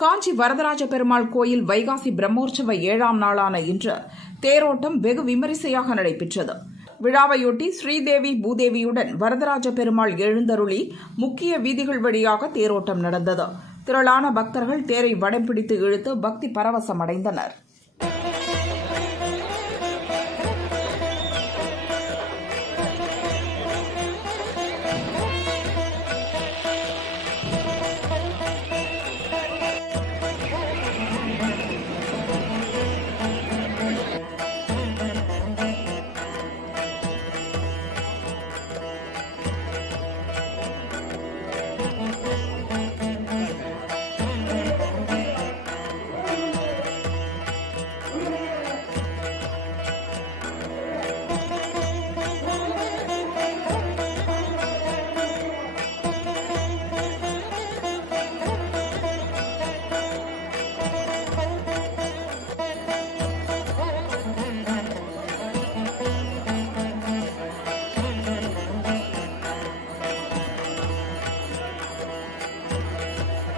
காஞ்சி வரதராஜ பெருமாள் கோயில் வைகாசி பிரம்மோற்சவ 7ஆம் நாளான இன்று தேரோட்டம் வெகு விமரிசையாக நடைபெற்றது. விழாவையொட்டி ஸ்ரீதேவி பூதேவியுடன் வரதராஜ பெருமாள் எழுந்தருளி முக்கிய வீதிகள் வழியாக தேரோட்டம் நடந்தது. திரளான பக்தர்கள் தேரை வடம் பிடித்து இழுத்து பக்தி பரவசமடைந்தனர்.